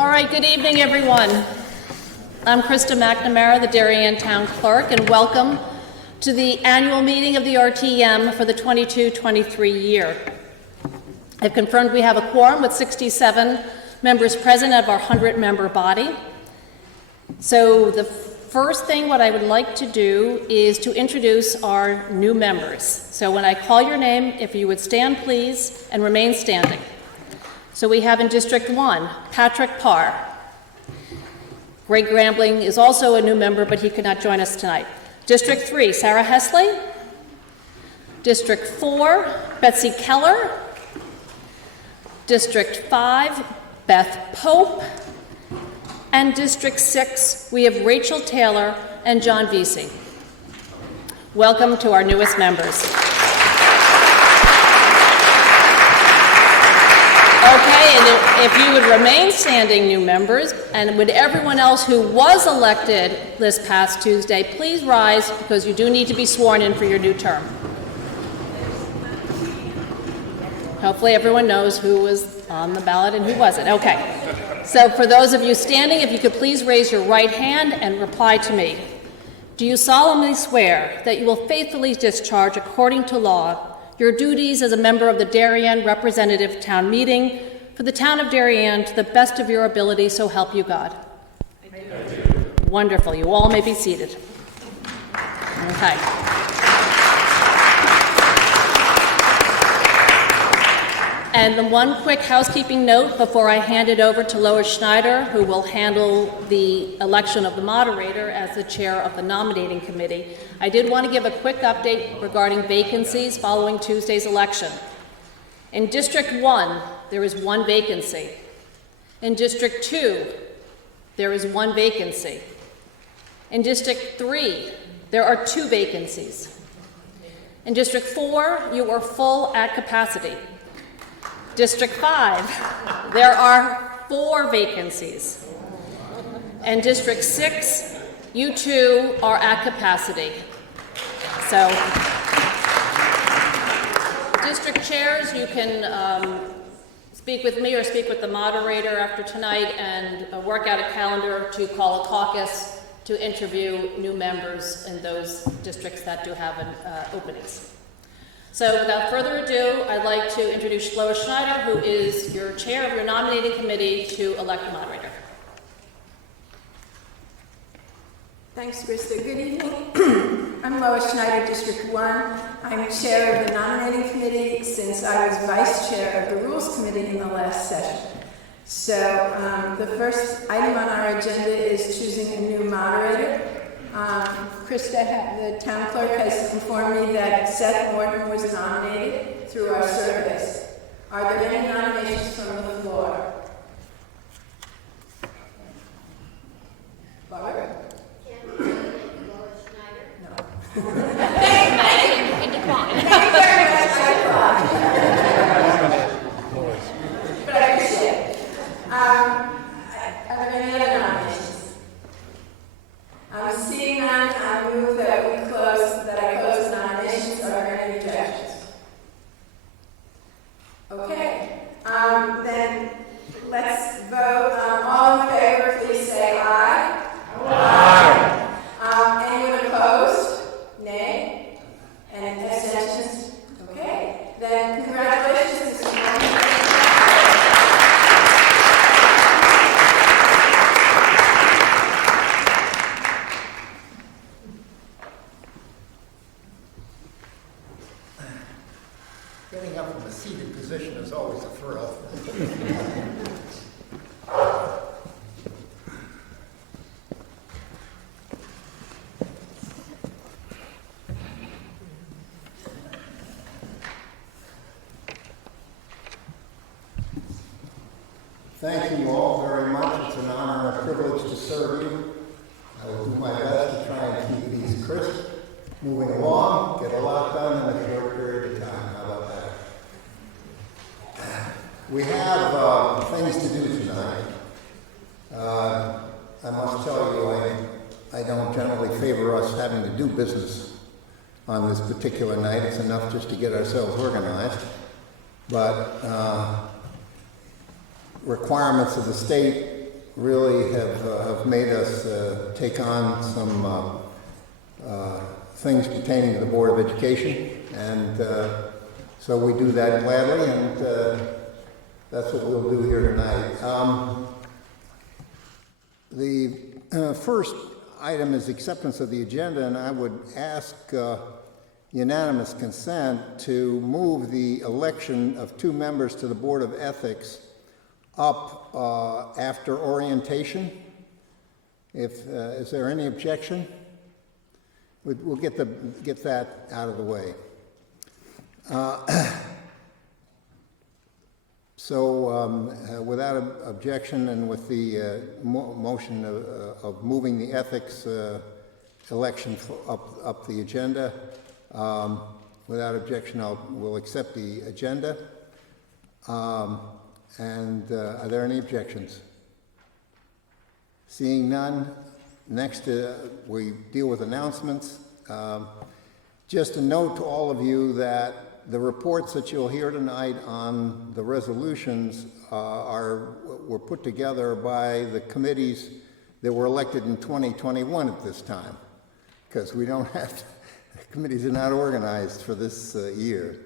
All right, good evening, everyone. I'm Krista McNamara, the Darien Town Clerk, and welcome to the annual meeting of the RTM for the 22-23 year. I've confirmed we have a quorum with 67 members present of our 100-member body. So the first thing what I would like to do is to introduce our new members. So when I call your name, if you would stand, please, and remain standing. So we have in District 1, Patrick Parr. Greg Grambling is also a new member, but he could not join us tonight. District 3, Sarah Hesley. District 4, Betsy Keller. District 5, Beth Pope. And District 6, we have Rachel Taylor and John Vesey. Welcome to our newest members. Okay, and if you would remain standing, new members, and would everyone else who was elected this past Tuesday, please rise because you do need to be sworn in for your new term. Hopefully everyone knows who was on the ballot and who wasn't. Okay, so for those of you standing, if you could please raise your right hand and reply to me. Do you solemnly swear that you will faithfully discharge according to law your duties as a member of the Darien Representative Town Meeting for the town of Darien to the best of your ability, so help you God? I do. Wonderful. You all may be seated. Okay. And the one quick housekeeping note before I hand it over to Lois Schneider, who will handle the election of the moderator as the chair of the nominating committee. I did want to give a quick update regarding vacancies following Tuesday's election. In District 1, there is one vacancy. In District 2, there is one vacancy. In District 3, there are 2 vacancies. In District 4, you are full at capacity. District 5, there are 4 vacancies. And District 6, you too are at capacity. So, district chairs, you can speak with me or speak with the moderator after tonight and work out a calendar to call a caucus to interview new members in those districts that do have openings. So without further ado, I'd like to introduce Lois Schneider, who is your chair of your nominating committee, to elect the moderator. Thanks, Krista. Good evening. I'm Lois Schneider, District 1. I'm chair of the nominating committee since I was vice chair of the rules committee in the last session. So the first item on our agenda is choosing a new moderator. Krista, the town clerk, has informed me that Seth Morton was nominated through our surveys. Are there any nominations from the floor? Barbara? Thank you very much. But I appreciate it. Are there any other nominations? I'm seeing none. I move that I close nominations. Are there any objections? Okay. Then let's vote. All in favor, please say aye. Aye. Anyone opposed? Nay? And abstentions? Okay. Then congratulations, Mr. Morgan. Getting up from a seated position is always a thrill. Thank you all very much. It's an honor and a privilege to serve you. I will do my best to try and keep these crisp, moving along, get a lot done in a short period of time. How about that? We have things to do tonight. I must tell you, I don't generally favor us having to do business on this particular night. It's enough just to get ourselves organized. But requirements of the state really have made us take on some things pertaining to the Board of Education, and so we do that gladly, and that's what we'll do here tonight. The first item is acceptance of the agenda, and I would ask unanimous consent to move the election of 2 members to the Board of Ethics up after orientation. Is there any objection? We'll get that out of the way. So without objection and with the motion of moving the ethics election up the agenda, without objection, we'll accept the agenda. And are there any objections? Seeing none, next we deal with announcements. Just a note to all of you that the reports that you'll hear tonight on the resolutions were put together by the committees that were elected in 2021 at this time, because we don't have to, the committees are not organized for this year.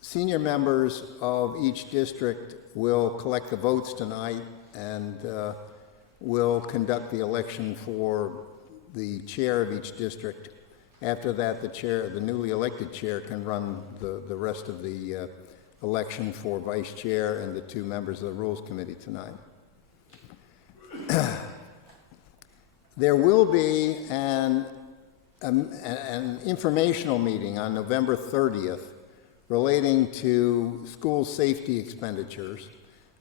Senior members of each district will collect the votes tonight and will conduct the election for the chair of each district. After that, the newly elected chair, can run the rest of the election for vice chair and the 2 members of the Rules Committee tonight. There will be an informational meeting on November 30th relating to school safety expenditures.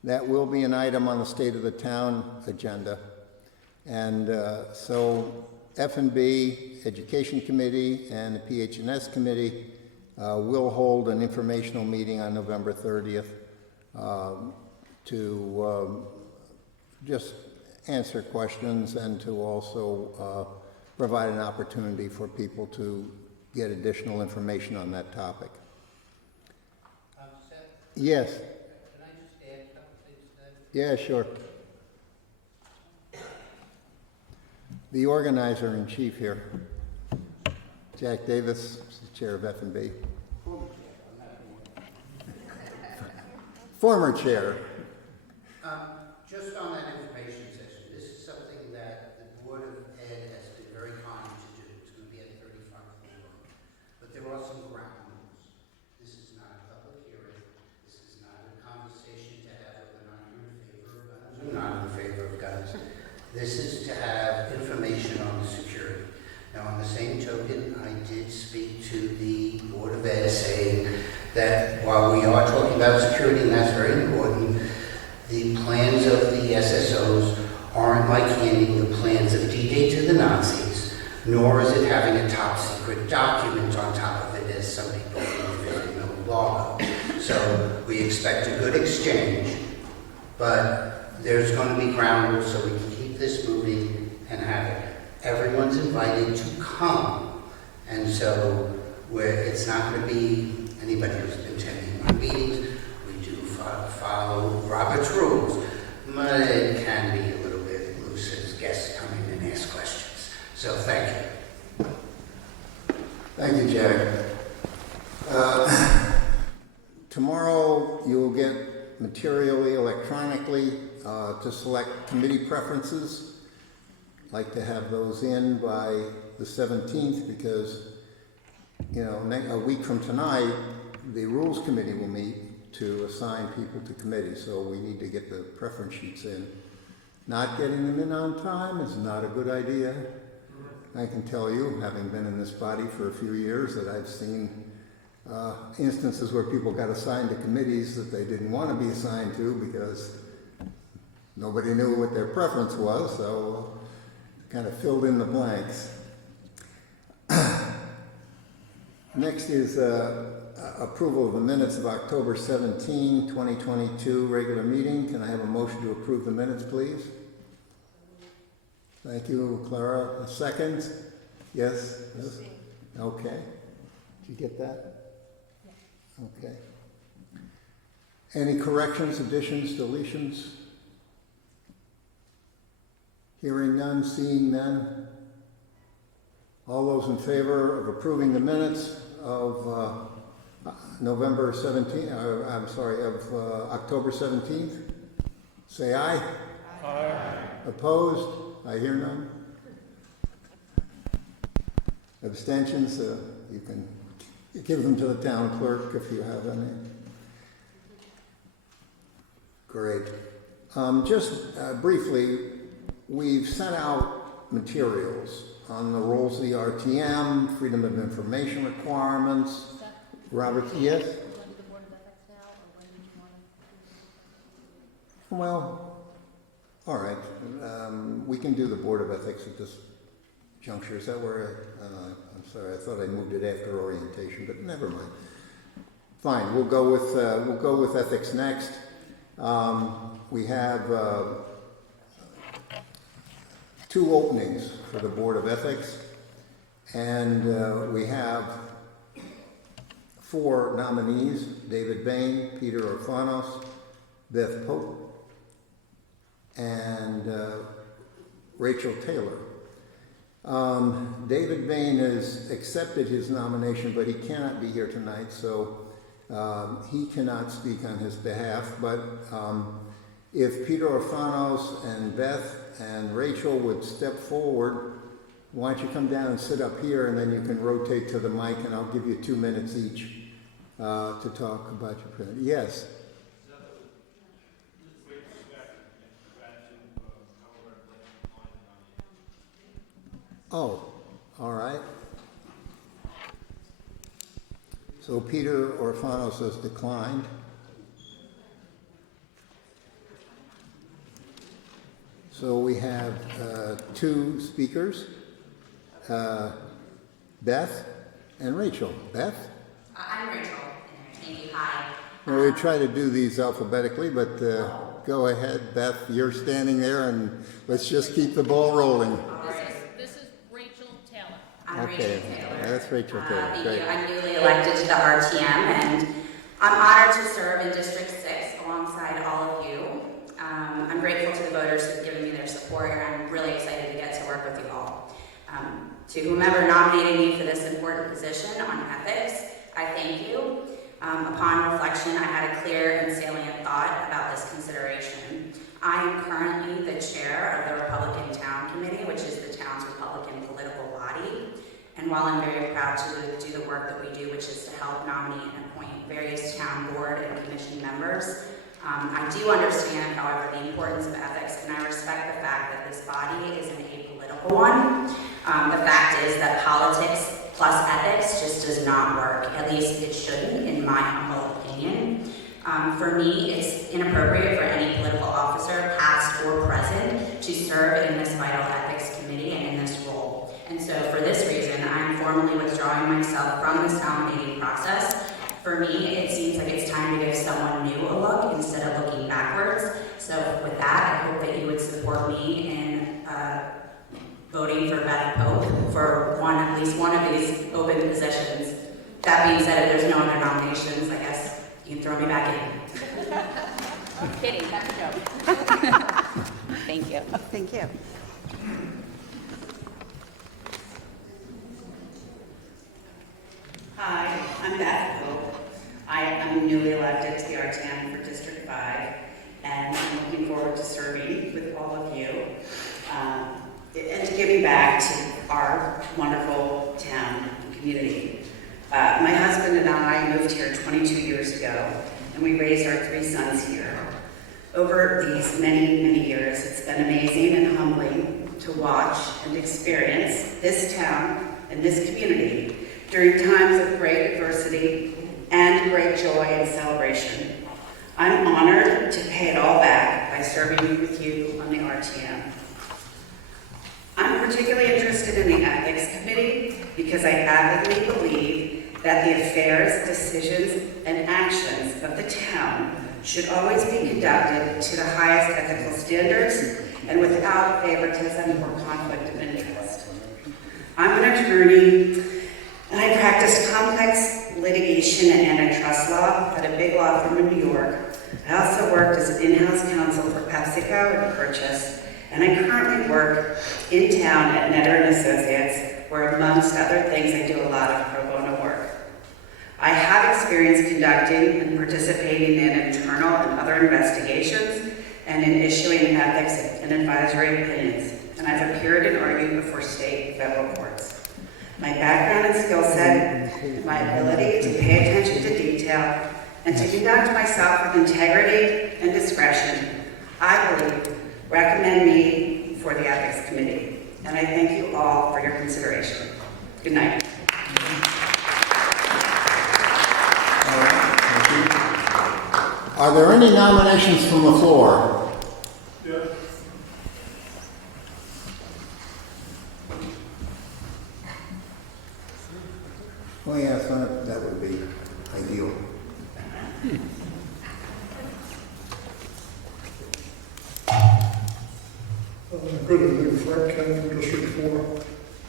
That will be an item on the State of the Town agenda. And so F&B, Education Committee, and the PH&S Committee will hold an informational meeting on November 30th to just answer questions and to also provide an opportunity for people to get additional information on that topic. Seth, Yes. can I just add a couple things to that? Yeah, sure. The organizer-in-chief here, Jack Davis, chair of F&B. Former chair. Just on that information session, this is something that the Board of Ed has been very kind to do. It's going to be at 35 floor. But there are some ground rules. This is not a public hearing. This is not a conversation to have whether or not you're in favor of guns or not in favor of guns. This is to have information on the security. Now, on the same token, I did speak to the Board of Ed saying that while we are talking about security, and that's very important, the plans of the SSOs aren't like handing the plans of D-Day to the Nazis, nor is it having a top secret document on top of it, as some people in the law. So we expect a good exchange, but there's going to be ground rules so we can keep this moving and have it. Everyone's invited to come, and so it's not going to be anybody who's been attending my meetings. We do follow Robert's rules, but it can be a little bit loose as guests come in and ask questions. So thank you. Thank you, Jack. Tomorrow you'll get materially electronically to select committee preferences. I'd like to have those in by the 17th because, a week from tonight, the Rules Committee will meet to assign people to committees, so we need to get the preference sheets in. Not getting them in on time is not a good idea. I can tell you, having been in this body for a few years, that I've seen instances where people got assigned to committees that they didn't want to be assigned to because nobody knew what their preference was, so kind of filled in the blanks. Next is approval of the minutes of October 17, 2022 regular meeting. Can I have a motion to approve the minutes, please? Thank you, Clara. A second? Yes? Okay. Did you get that? Okay. Any corrections, additions, deletions? Hearing none, seeing none. All those in favor of approving the minutes of October 17th, say aye. Aye. Opposed? I hear none. Abstentions? You can give them to the town clerk if you have any. Great. Just briefly, we've sent out materials on the roles of the RTM, freedom of information requirements. Robert, yes? Well, all right. We can do the Board of Ethics at this juncture. Is that where I'm sorry, I thought I moved it after orientation, but never mind. Fine, we'll go with ethics next. We have 2 openings for the Board of Ethics, and we have 4 nominees: David Bain, Peter Orfanos, Beth Pope, and Rachel Taylor. David Bain has accepted his nomination, but he cannot be here tonight, so he cannot speak on his behalf. But if Peter Orfanos and Beth and Rachel would step forward, why don't you come down and sit up here, and then you can rotate to the mic, and I'll give you 2 minutes each to talk about your present. Yes. Oh, all right. So Peter Orfanos has declined. So we have 2 speakers, Beth and Rachel. Beth? I'm Rachel. Thank you. Hi. Well, we try to do these alphabetically, but go ahead, Beth. You're standing there, and let's just keep the ball rolling. This is Rachel Taylor. I'm Okay, Rachel Taylor. that's Rachel Taylor. Thank Great. you. I'm newly elected to the RTM, and I'm honored to serve in District 6 alongside all of you. I'm grateful to the voters who have given me their support, and I'm really excited to get to work with you all. To whomever nominated me for this important position on ethics, I thank you. Upon reflection, I had a clear and salient thought about this consideration. I am currently the chair of the Republican Town Committee, which is the town's Republican political body. And while I'm very proud to do the work that we do, which is to help nominate and appoint various town board and commission members, I do understand, however, the importance of ethics, and I respect the fact that this body is an apolitical one. The fact is that politics plus ethics just does not work. At least it shouldn't, in my humble opinion. For me, it's inappropriate for any political officer, past or present, to serve in this vital ethics committee and in this role. And so for this reason, I'm formally withdrawing myself from this nominating process. For me, it seems like it's time to give someone new a look instead of looking backwards. So with that, I hope that you would support me in voting for Beth Pope for at least one of these open positions. That being said, if there's no other nominations, I guess you can throw me back in. I'm kidding, that's a joke. Thank you. Thank you. Hi, I'm Beth Pope. I am newly elected to the RTM for District 5, and I'm looking forward to serving with all of you and to giving back to our wonderful town and community. My husband and I moved here 22 years ago, and we raised our 3 sons here. Over these many, many years, it's been amazing and humbling to watch and experience this town and this community during times of great adversity and great joy and celebration. I'm honored to pay it all back by serving with you on the RTM. I'm particularly interested in the Ethics Committee because I avidly believe that the affairs, decisions, and actions of the town should always be conducted to the highest ethical standards and without favoritism or conflict of interest. I'm an attorney, and I practiced complex litigation and antitrust law at a big law firm in New York worked as an in-house counsel for PepsiCo and Purchase, and I currently work in town at Netter and Associates, where amongst other things I do a lot of pro bono work. I have experience conducting and participating in internal and other investigations and in issuing ethics and advisory opinions, and I've appeared and argued before state and federal courts. My background and skill set, my ability to pay attention to detail, and to conduct myself with integrity and discretion, I believe, recommend me for the Ethics Committee. And I thank you all for your consideration. Good night. All right, thank you. Are there any nominations from the floor? Yes. Oh, yes, that would be ideal. Good evening, Frank Kent, District 4.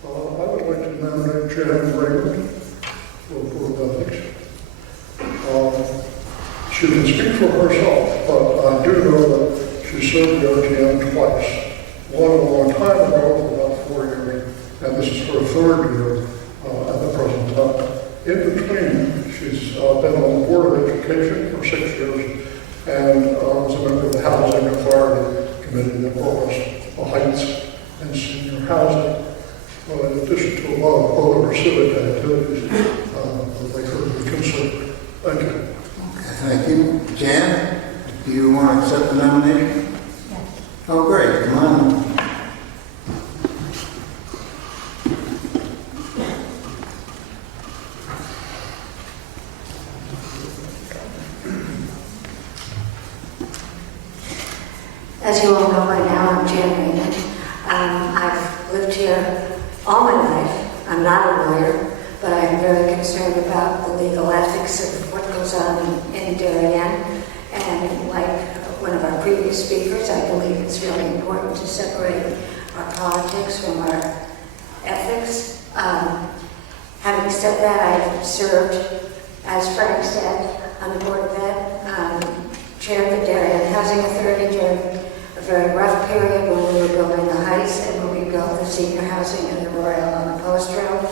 I would like to nominate Jan Raymond for Board of Ethics. She can speak for herself, but I do know that she served the RTM twice. One a long time ago, about 4 years, and this is her third year at the present time. In between, she's been on the Board of Education for 6 years and was a member of the Housing Authority Committee that oversaw the heights and senior housing. In addition to a lot of other civic activities that they could be considered. Thank you. Okay, thank you. Jan, do you want to accept the nomination? Yes. Oh, great, come on. As you all know by now, I'm Jan Raymond. I've lived here all my life. I'm not a lawyer, but I'm very concerned about the legal ethics of what goes on in Darien. And like one of our previous speakers, I believe it's really important to separate our politics from our ethics. Having said that, I've served, as Frank said, on the Board of Ed, chair of the Darien Housing Authority during a very rough period when we were building the Heights and when we built the senior housing in the Royal on the Post Road.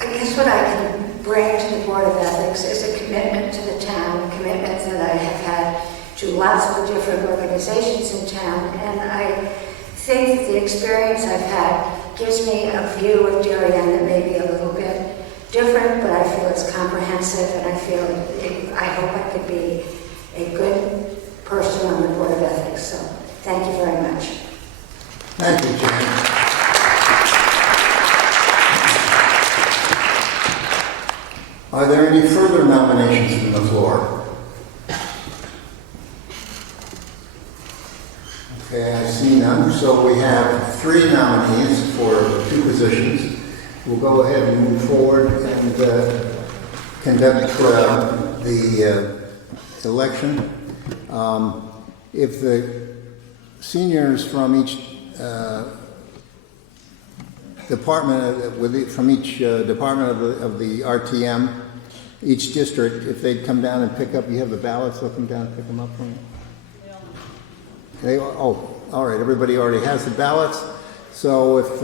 I guess what I can bring to the Board of Ethics is a commitment to the town, a commitment that I have had to lots of different organizations in town, and I think that the experience I've had gives me a view of Darien that may be a little bit different, but I feel it's comprehensive, and I hope I could be a good person on the Board of Ethics. So thank you very much. Thank you, Jan. Are there any further nominations from the floor? Okay, I see none. So we have 3 nominees for 2 positions. We'll go ahead and move forward and conduct the election. If the seniors from each department, from each department of the RTM, each district, if they'd come down and pick up, you have the ballots, they'll come down and pick them up from you? All right, everybody already has the ballots. So if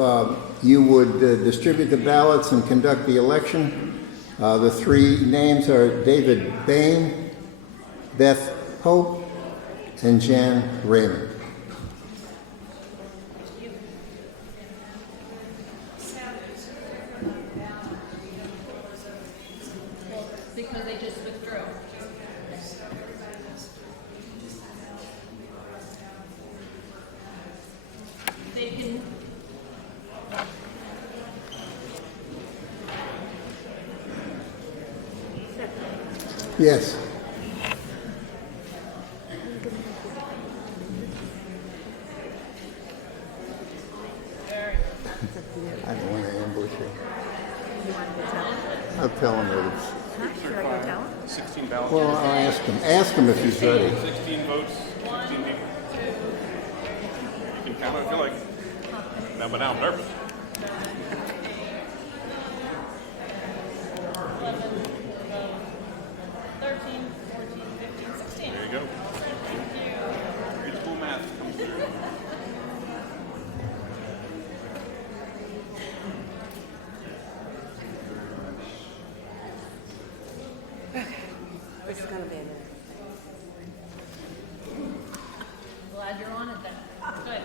you would distribute the ballots and conduct the election, the 3 names are David Bain, Beth Pope, and Jan Raymond. Because they just withdrew. They can. Yes. I don't want to ambush you. I'll tell him that it's... Should I go tell him? 16 ballots. Well, I'll ask him. Ask him if he's ready. 16 votes. 16 people. You can count it if you like. No, but now I'm nervous. 11, 13, 14, 15. elevator. Glad you're on it then. Good.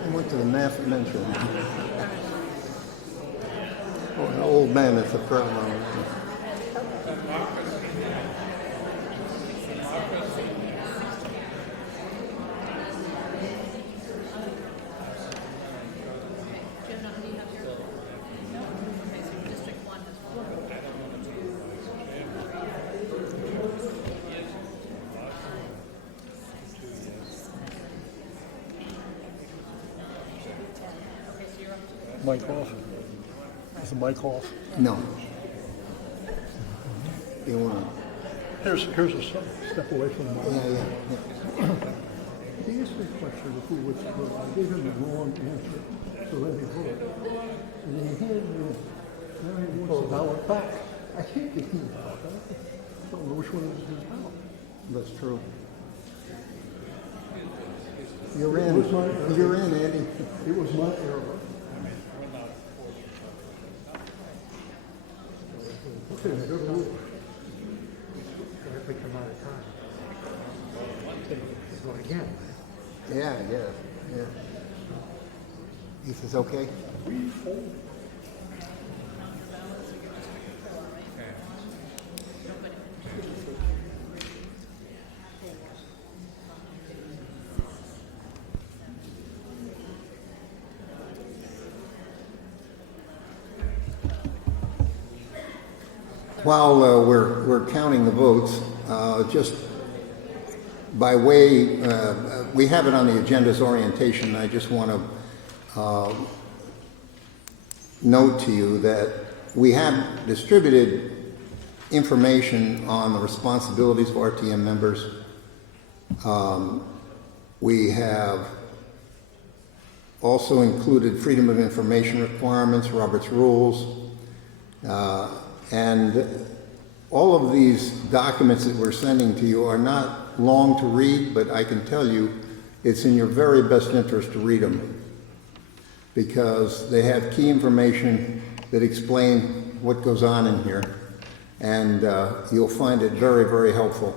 I went to the math mention. Oh, an old man is the problem. Mic off? Is the mic off? No. You want Here's a step away from the mic. yeah. He asked me a question of who was, I gave him the wrong answer, so then he voted. And then he handed me, now he wants the ballot back. I can't give him the ballot back. I don't know which one is his ballot. That's true. You're in. You're in, Andy. It was my error. Okay, I go to work. I think I'm out of time. Go again. Yeah. He says, okay. While we're counting the votes, just by way, we have it on the agenda's orientation. I just want to note to you that we have distributed information on the responsibilities of RTM members. We have also included freedom of information requirements, Robert's rules, and all of these documents that we're sending to you are not long to read, but I can tell you it's in your very best interest to read them because they have key information that explain what goes on in here, and you'll find it very, very helpful.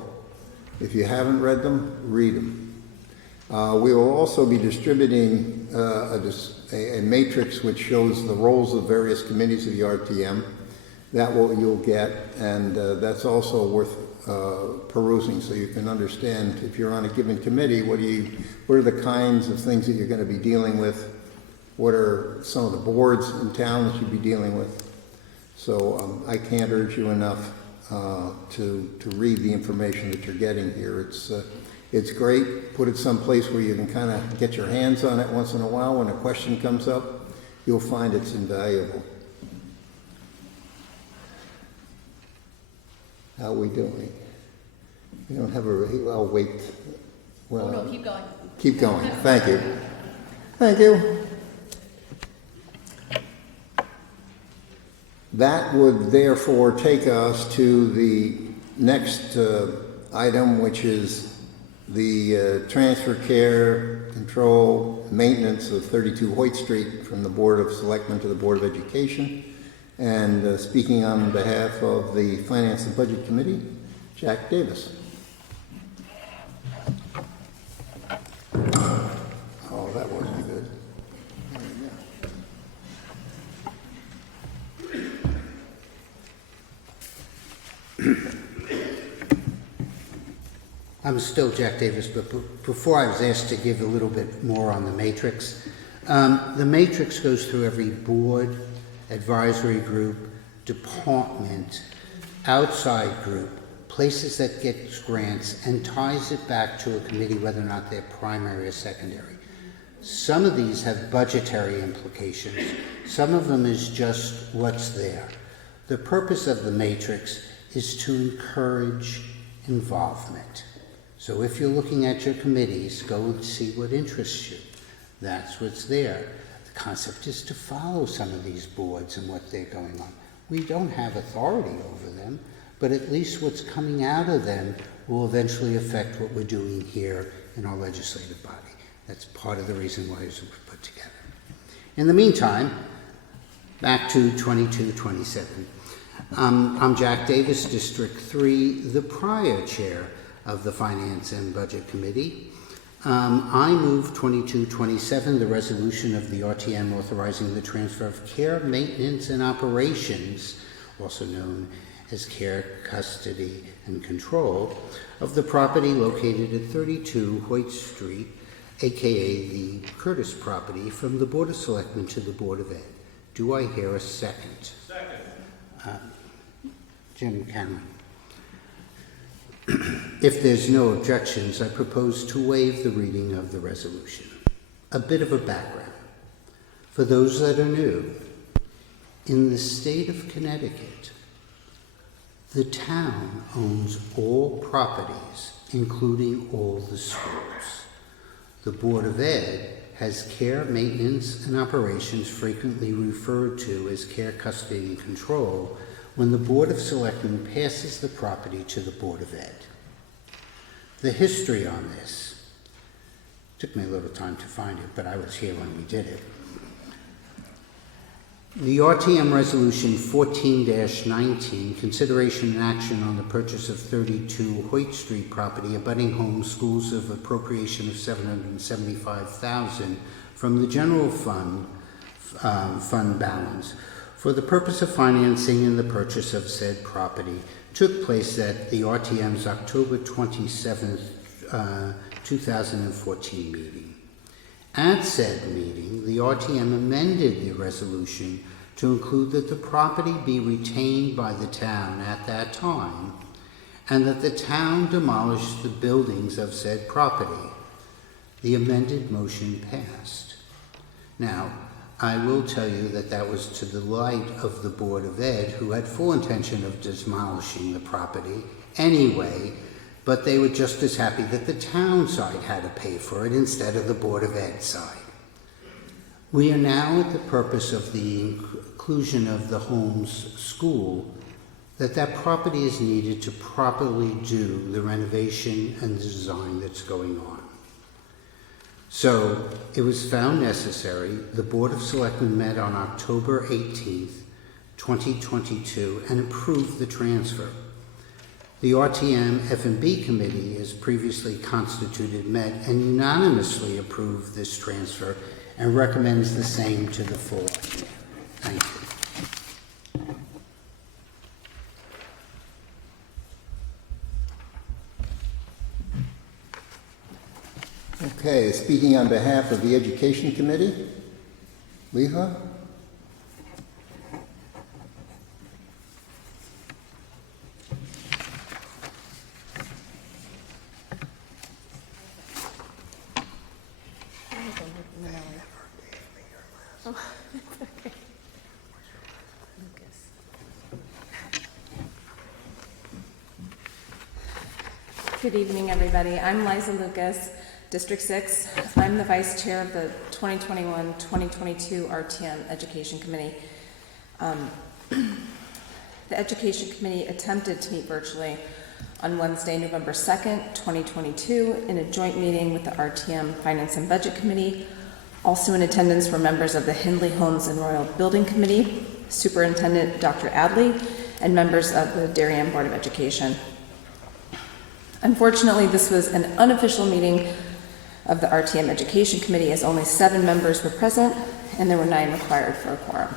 If you haven't read them, read them. We will also be distributing a matrix which shows the roles of various committees of the RTM. That you'll get, and that's also worth perusing so you can understand if you're on a given committee, what are the kinds of things that you're going to be dealing with, what are some of the boards in town that you'll be dealing with. So I can't urge you enough to read the information that you're getting here. It's great. Put it someplace where you can kind of get your hands on it once in a while. When a question comes up, you'll find it's invaluable. How are we doing? We don't have I'll wait. Well, Oh, no, keep going. Keep going. Thank you. Thank you. That would therefore take us to the next item, which is the transfer, care, control, maintenance of 32 Hoyt Street from the Board of Selectmen to the Board of Education. And speaking on behalf of the Finance and Budget Committee, Jack Davis. Oh, that wasn't good. There we go. I'm still Jack Davis, but before I was asked to give a little bit more on the matrix. The matrix goes through every board, advisory group, department, outside group, places that get grants, and ties it back to a committee whether or not they're primary or secondary. Some of these have budgetary implications. Some of them is just what's there. The purpose of the matrix is to encourage involvement. So if you're looking at your committees, go and see what interests you. That's what's there. The concept is to follow some of these boards and what they're going on. We don't have authority over them, but at least what's coming out of them will eventually affect what we're doing here in our legislative body. That's part of the reason why it was put together. In the meantime, back to 2227. I'm Jack Davis, District 3, the prior chair of the Finance and Budget Committee. I move 2227, the resolution of the RTM authorizing the transfer of care, maintenance, and operations, also known as care, custody, and control, of the property located at 32 Hoyt Street, aka the Curtis property, from the Board of Selectmen to the Board of Ed. Do I hear a second? Second. Jim Cameron. If there's no objections, I propose to waive the reading of the resolution. A bit of a background. For those that are new, in the state of Connecticut, the town owns all properties, including all the schools. The Board of Ed has care, maintenance, and operations, frequently referred to as care, custody, and control, when the Board of Selectmen passes the property to the Board of Ed. The history on this took me a little time to find it, but I was here when we did it. The RTM Resolution 14-19, consideration and action on the purchase of 32 Hoyt Street property abutting home schools of appropriation of $775,000 from the general fund balance for the purpose of financing and the purchase of said property took place at the RTM's October 27th, 2014 meeting. At said meeting, the RTM amended the resolution to include that the property be retained by the town at that time and that the town demolish the buildings of said property. The amended motion passed. Now, I will tell you that that was to the delight of the Board of Ed, who had full intention of demolishing the property anyway, but they were just as happy that the town side had to pay for it instead of the Board of Ed side. We are now at the purpose of the inclusion of the Holmes School, that property is needed to properly do the renovation and the design that's going on. So it was found necessary. The Board of Selectmen met on October 18th, 2022, and approved the transfer. The RTM F&B Committee, as previously constituted, met and unanimously approved this transfer and recommends the same to the full. Thank you. Okay, speaking on behalf of the Education Committee, Leha? Good evening, everybody. I'm Liza Lucas, District 6. I'm the Vice Chair of the 2021-2022 RTM Education Committee. The Education Committee attempted to meet virtually on Wednesday, November 2nd, 2022, in a joint meeting with the RTM Finance and Budget Committee. Also in attendance were members of the Hindley Homes and Royal Building Committee, Superintendent Dr. Adley, and members of the Darien Board of Education. Unfortunately, this was an unofficial meeting of the RTM Education Committee, as only 7 members were present and there were 9 required for a quorum.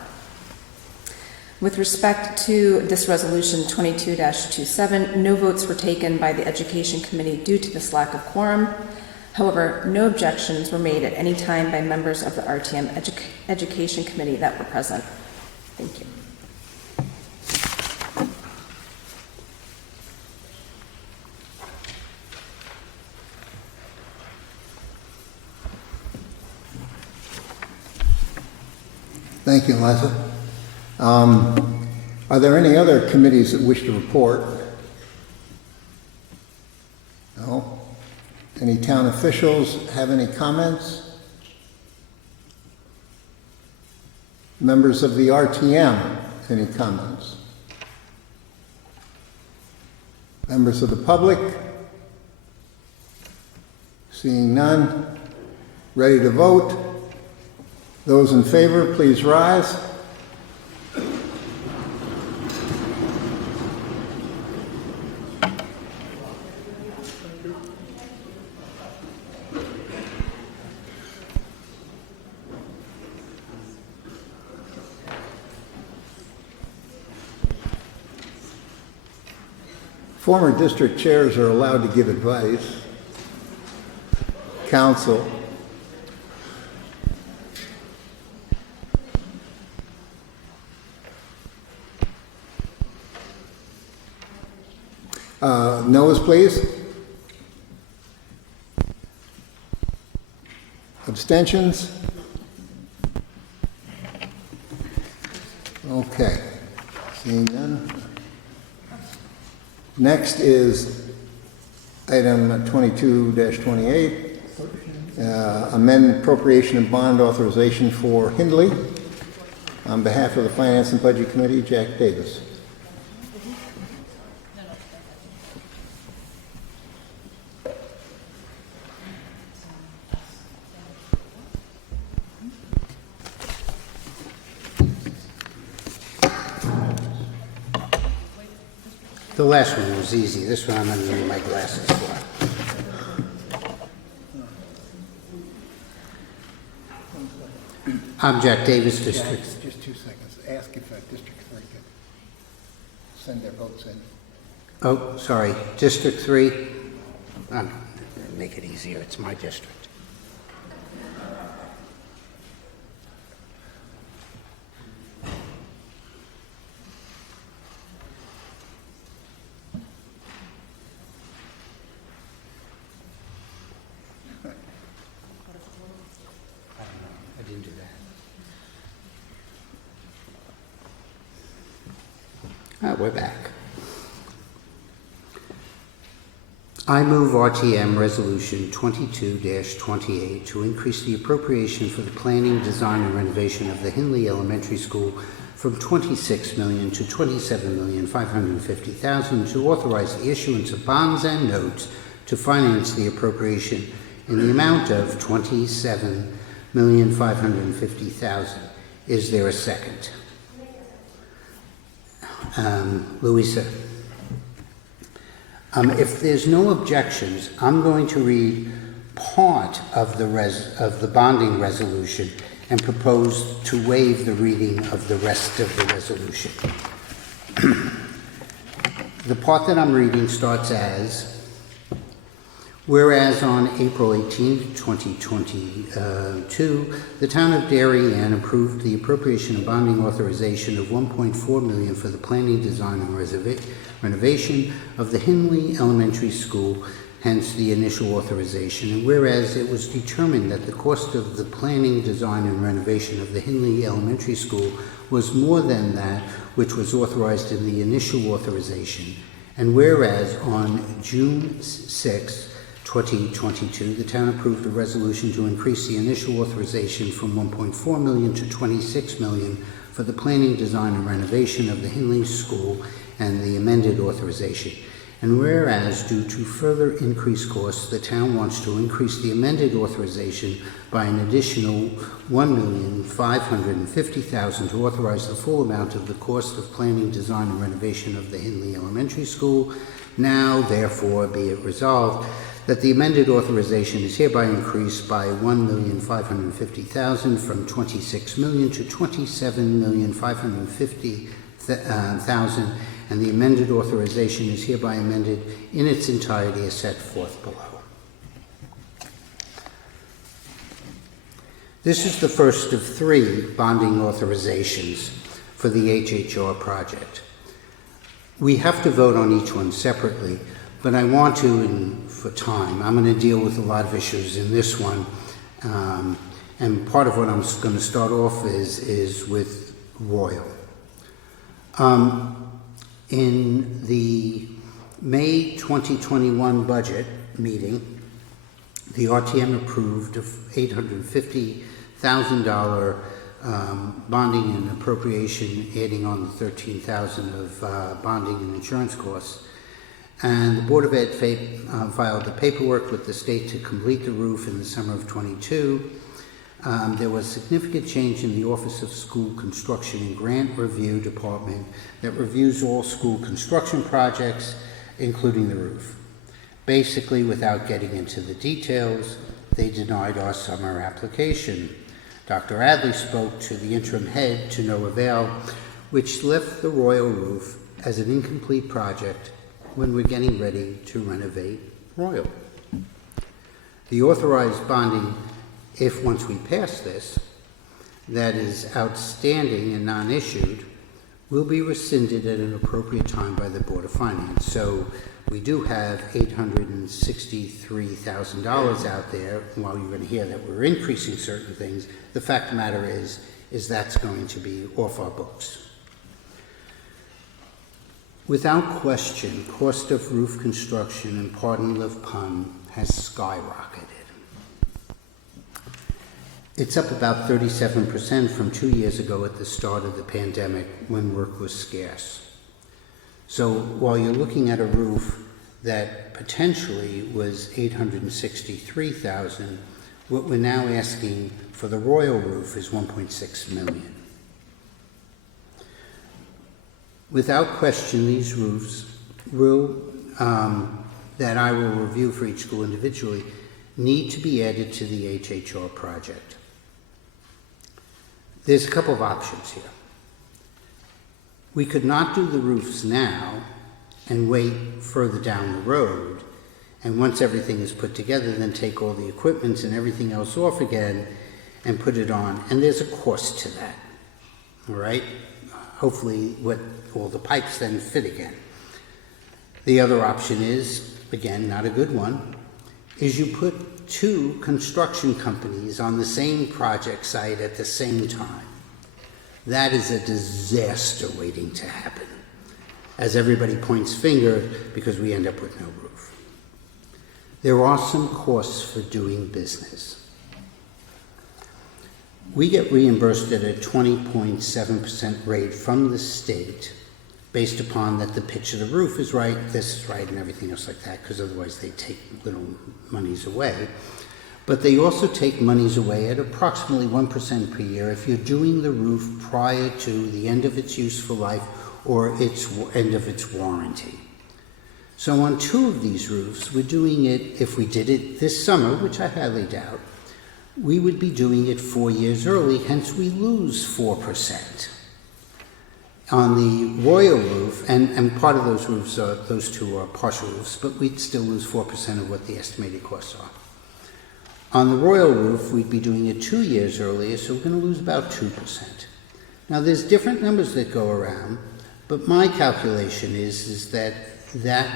With respect to this resolution 22-27, no votes were taken by the Education Committee due to this lack of quorum. However, no objections were made at any time by members of the RTM Education Committee that were present. Thank you. Thank you, Liza. Are there any other committees that wish to report? No? Any town officials have any comments? Members of the RTM, any comments? Members of the public? Seeing none, ready to vote? Those in favor, please rise. Former district chairs are allowed to give advice. Council. Noes, please. Abstentions? Okay. Seeing none. Next is item 22-28, amend appropriation and bond authorization for Hindley. On behalf of the Finance and Budget Committee, Jack Davis. The last one was easy. This one I'm going to need my glasses for. I'm Jack Davis, District. Just 2 seconds. Ask if District 3 can send their votes in. Oh, sorry. District 3. Make it easier. It's my district. I didn't do that. We're back. I move RTM Resolution 22-28 to increase the appropriation for the planning, design, and renovation of the Hindley Elementary School from $26 million to $27,550,000 to authorize the issuance of bonds and notes to finance the appropriation in the amount of $27,550,000. Is there a second? Louisa. If there's no objections, I'm going to read part of the bonding resolution and propose to waive the reading of the rest of the resolution. The part that I'm reading starts as, whereas on April 18, 2022, the town of Darien approved the appropriation and bonding authorization of $1.4 million for the planning, design, and renovation of the Hindley Elementary School, hence the initial authorization. And whereas it was determined that the cost of the planning, design, and renovation of the Hindley Elementary School was more than that which was authorized in the initial authorization. And whereas on June 6, 2022, the town approved a resolution to increase the initial authorization from $1.4 million to $26 million for the planning, design, and renovation of the Hindley School and the amended authorization. And whereas due to further increased costs, the town wants to increase the amended authorization by an additional $1,550,000 to authorize the full amount of the cost of planning, design, and renovation of the Hindley Elementary School. Now, therefore, be it resolved that the amended authorization is hereby increased by $1,550,000 from $26 million to $27,550,000, and the amended authorization is hereby amended in its entirety as set forth below. This is the first of 3 bonding authorizations for the HHR project. We have to vote on each one separately, but I want to, and for time, I'm going to deal with a lot of issues in this one, And part of what I'm going to start off is with Royal. In the May 2021 budget meeting, the RTM approved of $850,000 bonding and appropriation, adding on the $13,000 of bonding and insurance costs. And the Board of Ed filed the paperwork with the state to complete the roof in the summer of '22. There was significant change in the Office of School Construction and Grant Review Department that reviews all school construction projects, including the roof. Basically, without getting into the details, they denied our summer application. Dr. Adley spoke to the interim head to no avail, which left the Royal roof as an incomplete project when we're getting ready to renovate Royal. The authorized bonding, if once we pass this, that is outstanding and non-issued, will be rescinded at an appropriate time by the Board of Finance. So we do have $863,000 out there. While you're going to hear that we're increasing certain things, the fact of the matter is that's going to be off our books. Without question, cost of roof construction, and pardon the pun, has skyrocketed. It's up about 37% from 2 years ago at the start of the pandemic when work was scarce. So while you're looking at a roof that potentially was $863,000, what we're now asking for the Royal roof is $1.6 million. Without question, these roofs will, that I will review for each school individually, need to be added to the HHR project. There's a couple of options here. We could not do the roofs now and wait further down the road, and once everything is put together, then take all the equipment and everything else off again and put it on, and there's a cost to that, all right? Hopefully all the pipes then fit again. The other option is, again, not a good one, is you put two construction companies on the same project site at the same time. That is a disaster waiting to happen, as everybody points finger because we end up with no roof. There are some costs for doing business. We get reimbursed at a 20.7% rate from the state based upon that the pitch of the roof is right, this is right, and everything else like that, because otherwise they take little monies away. But they also take monies away at approximately 1% per year if you're doing the roof prior to the end of its useful life or its end of its warranty. So on two of these roofs, we're doing it, if we did it this summer, which I highly doubt, we would be doing it 4 years early, hence we lose 4%. On the Royal roof, and part of those roofs are, those two are partial roofs, but we'd still lose 4% of what the estimated costs are. On the Royal roof, we'd be doing it 2 years earlier, so we're going to lose about 2%. Now, there's different numbers that go around, but my calculation is that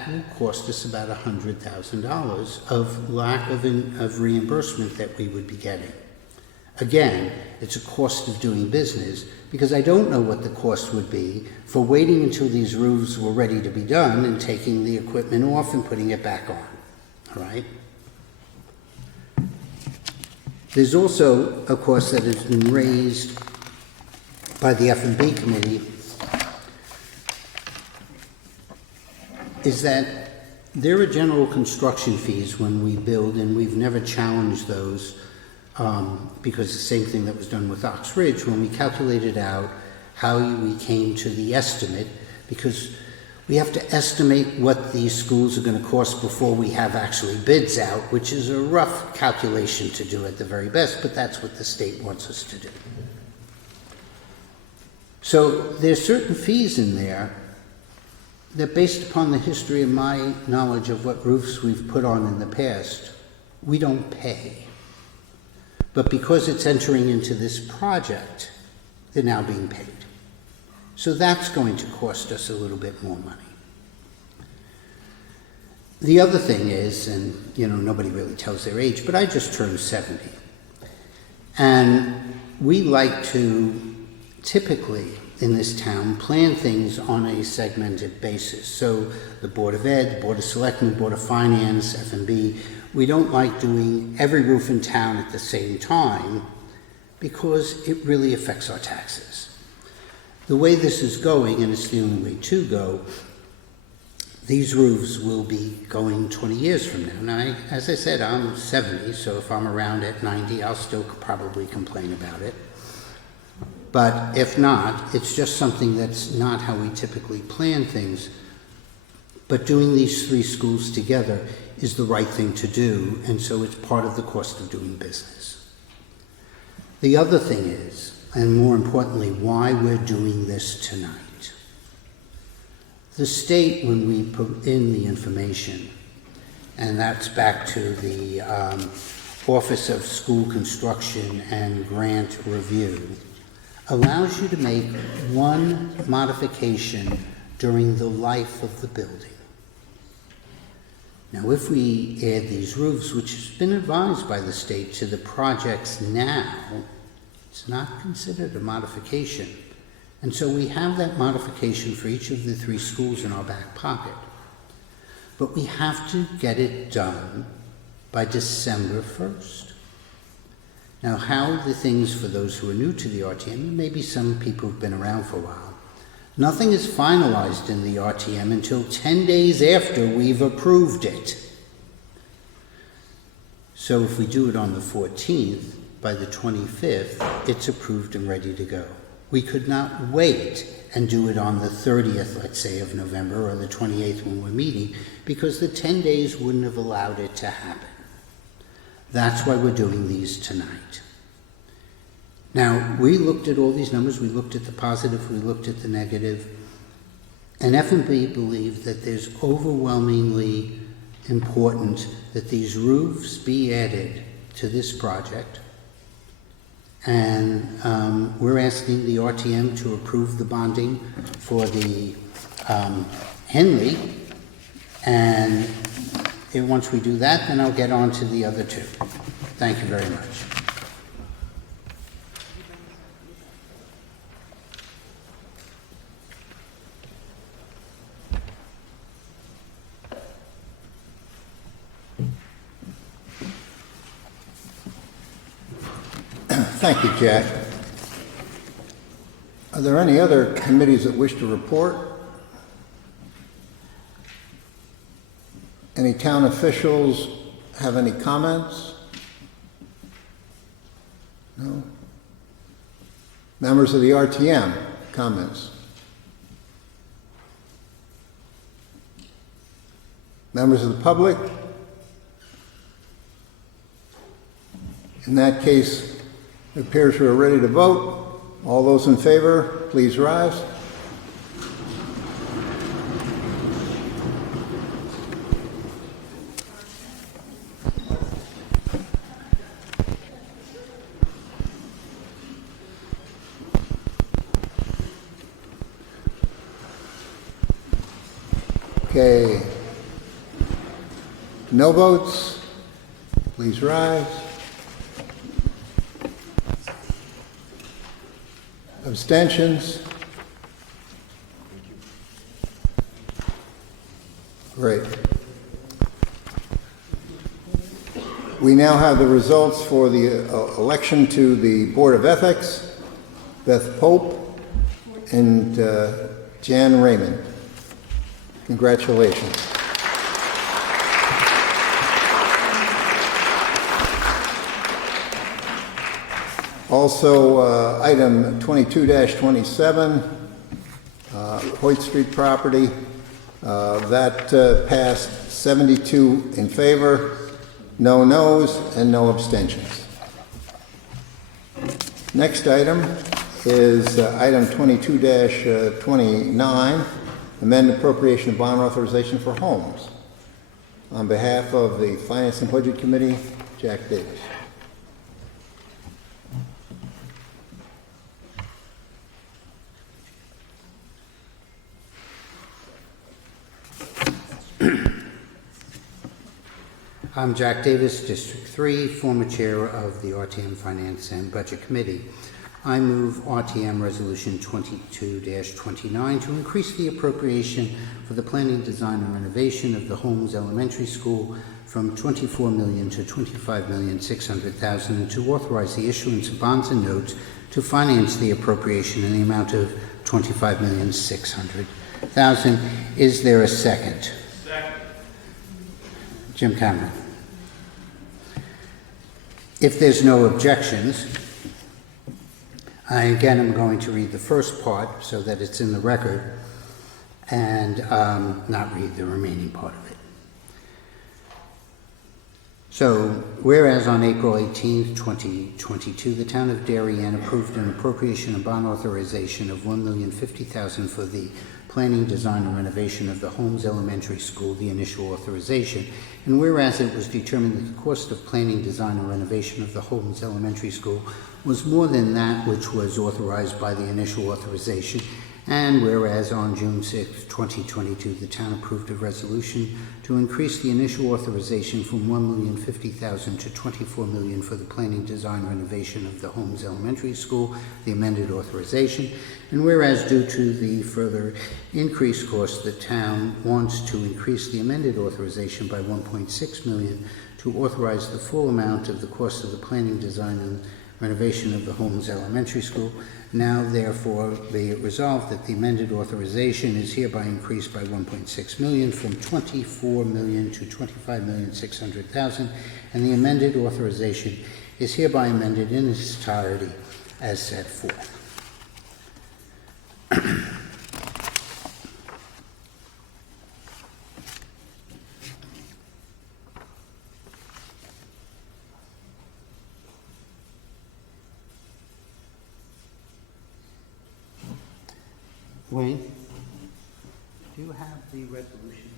will cost us about $100,000 of lack of reimbursement that we would be getting. Again, it's a cost of doing business because I don't know what the cost would be for waiting until these roofs were ready to be done and taking the equipment off and putting it back on, all right? There's also a cost that has been raised by the F&B committee, is that there are general construction fees when we build, and we've never challenged those because the same thing that was done with Ox Ridge when we calculated out how we came to the estimate, because we have to estimate what these schools are going to cost before we have actually bids out, which is a rough calculation to do at the very best, but that's what the state wants us to do. So there's certain fees in there that, based upon the history of my knowledge of what roofs we've put on in the past, we don't pay. But because it's entering into this project, they're now being paid. So that's going to cost us a little bit more money. The other thing is, and nobody really tells their age, but I just turned 70. And we like to typically in this town plan things on a segmented basis. So the Board of Ed, the Board of Selectmen, Board of Finance, F&B, we don't like doing every roof in town at the same time because it really affects our taxes. The way this is going, and it's the only way to go, these roofs will be going 20 years from now. Now, as I said, I'm 70, so if I'm around at 90, I'll still probably complain about it. But if not, it's just something that's not how we typically plan things. But doing these three schools together is the right thing to do, and so it's part of the cost of doing business. The other thing is, and more importantly, why we're doing this tonight. The state, when we put in the information, and that's back to the Office of School Construction and Grant Review, allows you to make one modification during the life of the building. Now, if we add these roofs, which has been advised by the state, to the projects now, it's not considered a modification. And so we have that modification for each of the three schools in our back pocket. But we have to get it done by December 1st. Now, how the things, for those who are new to the RTM, and maybe some people who've been around for a while, nothing is finalized in the RTM until 10 days after we've approved it. So if we do it on the 14th, by the 25th, it's approved and ready to go. We could not wait and do it on the 30th, let's say, of November, or the 28th when we're meeting, because the 10 days wouldn't have allowed it to happen. That's why we're doing these tonight. Now, we looked at all these numbers, we looked at the positive, we looked at the negative, and F&B believe that there's overwhelmingly important that these roofs be added to this project. And we're asking the RTM to approve the bonding for the Henley. And once we do that, then I'll get on to the other two. Thank you very much. Thank you, Jack. Are there any other committees that wish to report? Any town officials have any comments? No? Members of the RTM, comments? Members of the public? In that case, it appears we are ready to vote. All those in favor, please rise. Okay. No votes, please rise. Abstentions? Great. We now have the results for the election to the Board of Ethics. Beth Pope and Jan Raymond. Congratulations. Also, item 22-27, Hoyt Street property, that passed 72 in favor, no noes, and no abstentions. Next item is item 22-29, amend appropriation of bond authorization for homes. On behalf of the Finance and Budget Committee, Jack Davis. I'm Jack Davis, District 3, former chair of the RTM Finance and Budget Committee. I move RTM Resolution 22-29 to increase the appropriation for the planning, design, and renovation of the Holmes Elementary School from $24 million to $25,600,000, and to authorize the issuance of bonds and notes to finance the appropriation in the amount of $25,600,000. Is there a second? Second. Jim Cameron. If there's no objections, I again am going to read the first part so that it's in the record and not read the remaining part of it. So, whereas on April 18, 2022, the town of Darien approved an appropriation and bond authorization of $1,050,000 for the planning, design, and renovation of the Holmes Elementary School, the initial authorization. And whereas it was determined that the cost of planning, design, and renovation of the Holmes Elementary School was more than that which was authorized by the initial authorization, and whereas on June 6, 2022, the town approved a resolution to increase the initial authorization from $1,050,000 to $24 million for the planning, design, renovation of the Holmes Elementary School, the amended authorization, and whereas due to the further increased cost, the town wants to increase the amended authorization by $1.6 million to authorize the full amount of the cost of the planning, design, and renovation of the Holmes Elementary School. Now, therefore, be it resolved that the amended authorization is hereby increased by $1.6 million from $24 million to $25,600,000, and the amended authorization is hereby amended in its entirety as set forth. Wayne, do you have the resolution?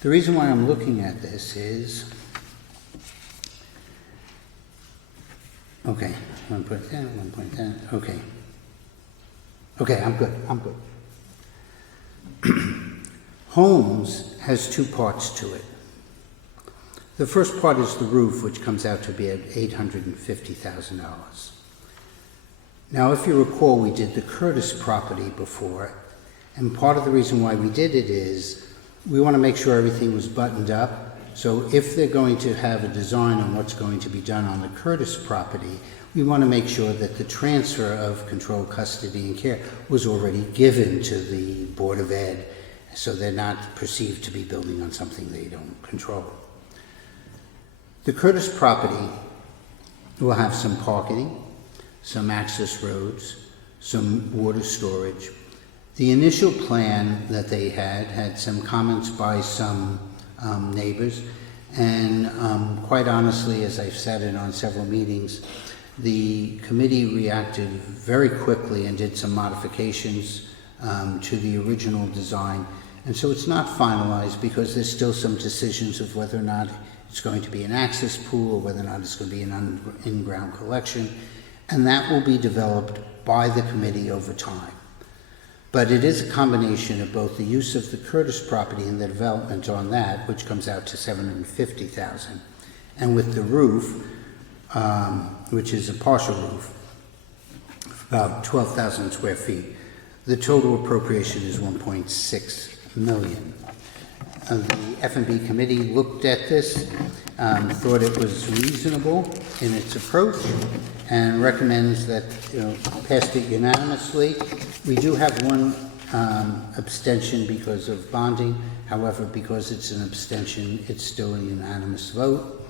The reason why I'm looking at this is, okay, 1.10, okay. Okay, I'm good. Holmes has two parts to it. The first part is the roof, which comes out to be at $850,000. Now, if you recall, we did the Curtis property before, and part of the reason why we did it is we want to make sure everything was buttoned up. So if they're going to have a design on what's going to be done on the Curtis property, we want to make sure that the transfer of control, custody, and care was already given to the Board of Ed, so they're not perceived to be building on something they don't control. The Curtis property will have some parking, some access roads, some water storage. The initial plan that they had some comments by some neighbors, and quite honestly, as I've said it on several meetings, the committee reacted very quickly and did some modifications to the original design. And so it's not finalized because there's still some decisions of whether or not it's going to be an access pool or whether or not it's going to be an in-ground collection. And that will be developed by the committee over time. But it is a combination of both the use of the Curtis property and the development on that, which comes out to $750,000, and with the roof, which is a partial roof, about 12,000 square feet. The total appropriation is $1.6 million. The F&B committee looked at this, thought it was reasonable in its approach, and recommends that, passed it unanimously. We do have one abstention because of bonding. However, because it's an abstention, it's still a unanimous vote,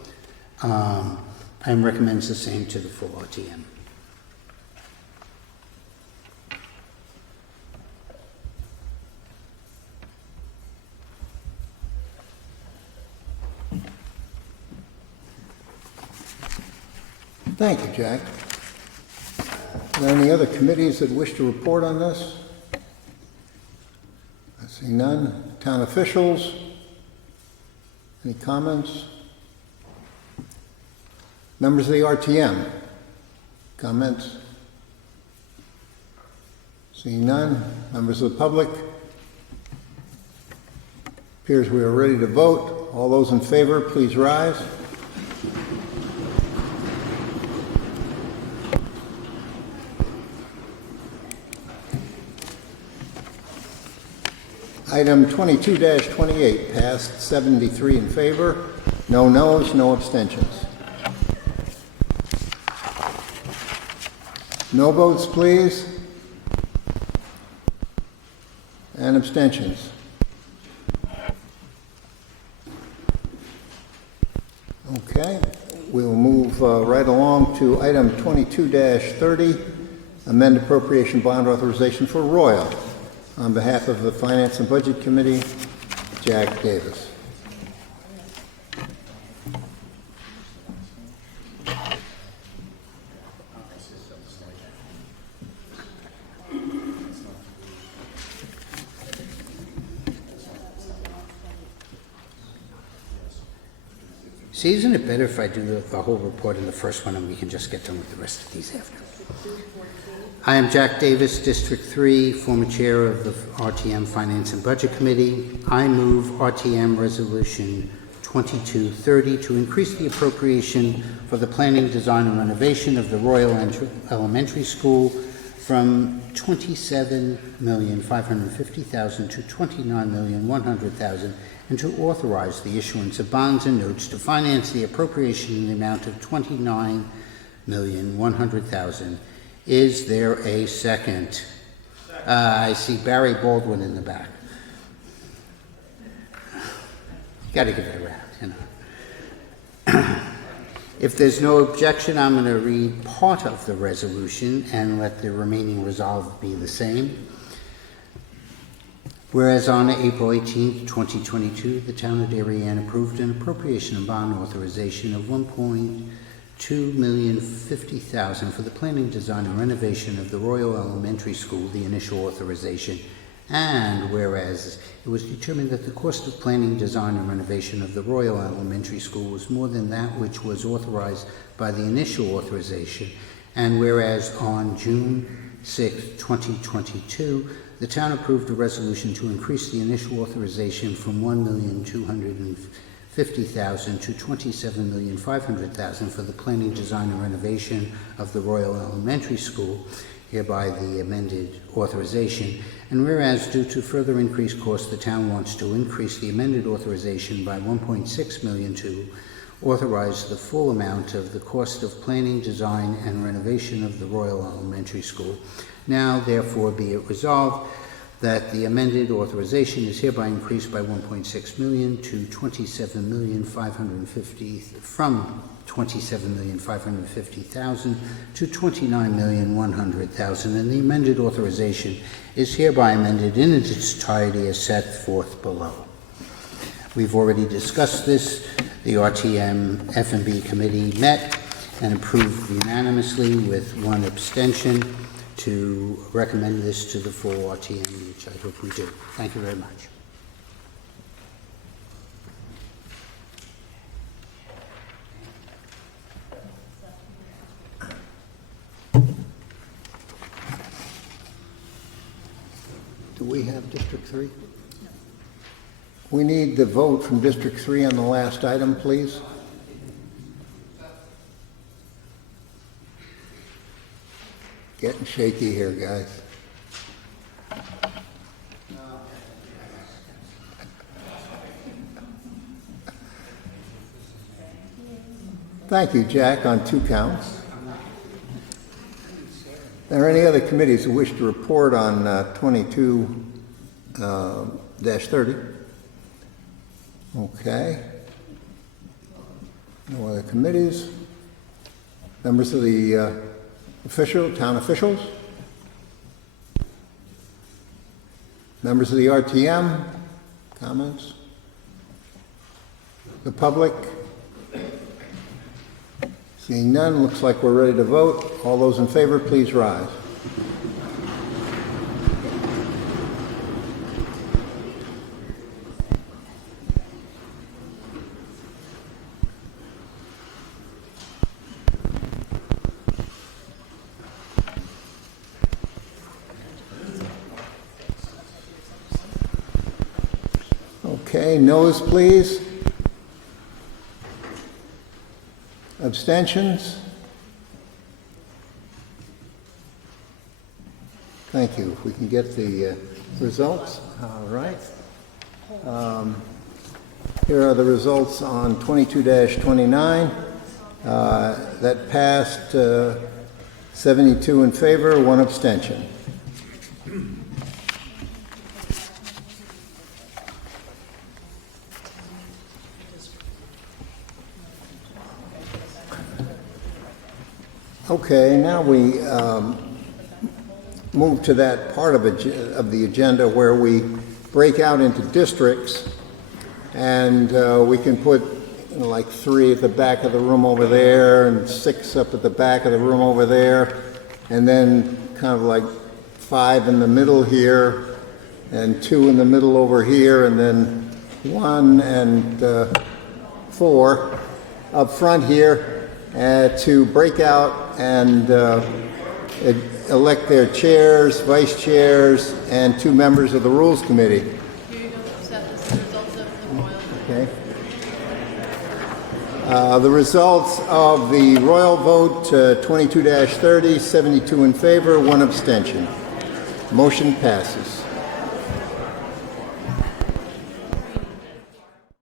and recommends the same to the full RTM. Thank you, Jack. Are there any other committees that wish to report on this? Seeing none. Town officials? Any comments? Members of the RTM? Comments? Seeing none. Members of the public? Appears we are ready to vote. All those in favor, please rise. Item 22-28 passed 73 in favor, no noes, no abstentions. No votes, please. And abstentions. Okay, we'll move right along to item 22-30, amend appropriation bond authorization for Royal. On behalf of the Finance and Budget Committee, Jack Davis. See, isn't it better if I do the whole report in the first one and we can just get done with the rest of these after? I am Jack Davis, District 3, former chair of the RTM Finance and Budget Committee. I move RTM Resolution 2230 to increase the appropriation for the planning, design, and renovation of the Royal Elementary School from $27,550,000 to $29,100,000 and to authorize the issuance of bonds and notes to finance the appropriation in the amount of $29,100,000. Is there a second? I see Barry Baldwin in the back. You got to give it a round, you know. If there's no objection, I'm going to read part of the resolution and let the remaining resolve be the same. Whereas on April 18, 2022, the town of Darien approved an appropriation and bond authorization of $1,250,000 for the planning, design, and renovation of the Royal Elementary School, the initial authorization. And whereas it was determined that the cost of planning, design, and renovation of the Royal Elementary School was more than that which was authorized by the initial authorization. And whereas on June 6, 2022, the town approved a resolution to increase the initial authorization from $1,250,000 to $27,500,000 for the planning, design, and renovation of the Royal Elementary School, hereby the amended authorization. And whereas due to further increased costs, the town wants to increase the amended authorization by $1.6 million to authorize the full amount of the cost of planning, design, and renovation of the Royal Elementary School. Now, therefore, be it resolved that the amended authorization is hereby increased by $1.6 million to $27,550,000 from $27,550,000 to $29,100,000, and the amended authorization is hereby amended in its entirety as set forth below. We've already discussed this. The RTM F&B committee met and approved unanimously with one abstention to recommend this to the full RTM, which I hope we do. Thank you very much. Do we have District 3? We need the vote from District 3 on the last item, please. Getting shaky here, guys. Thank you, Jack, on 2 counts. Are there any other committees who wish to report on 22-30? Okay. No other committees. Members of the town officials? Members of the RTM? Comments? The public? Seeing none, looks like we're ready to vote. All those in favor, please rise. Okay, noes, please. Abstentions? Thank you. If we can get the results. All right. Here are the results on 22-29. That passed 72 in favor, 1 abstention. Okay, now we move to that part of the agenda where we break out into districts, and we can put like 3 at the back of the room over there and 6 up at the back of the room over there, and then kind of like 5 in the middle here and 2 in the middle over here, and then 1 and 4 up front here to break out and elect their chairs, vice chairs, and 2 members of the Rules Committee. Okay. The results of the royal vote, 22-30, 72 in favor, 1 abstention. Motion passes.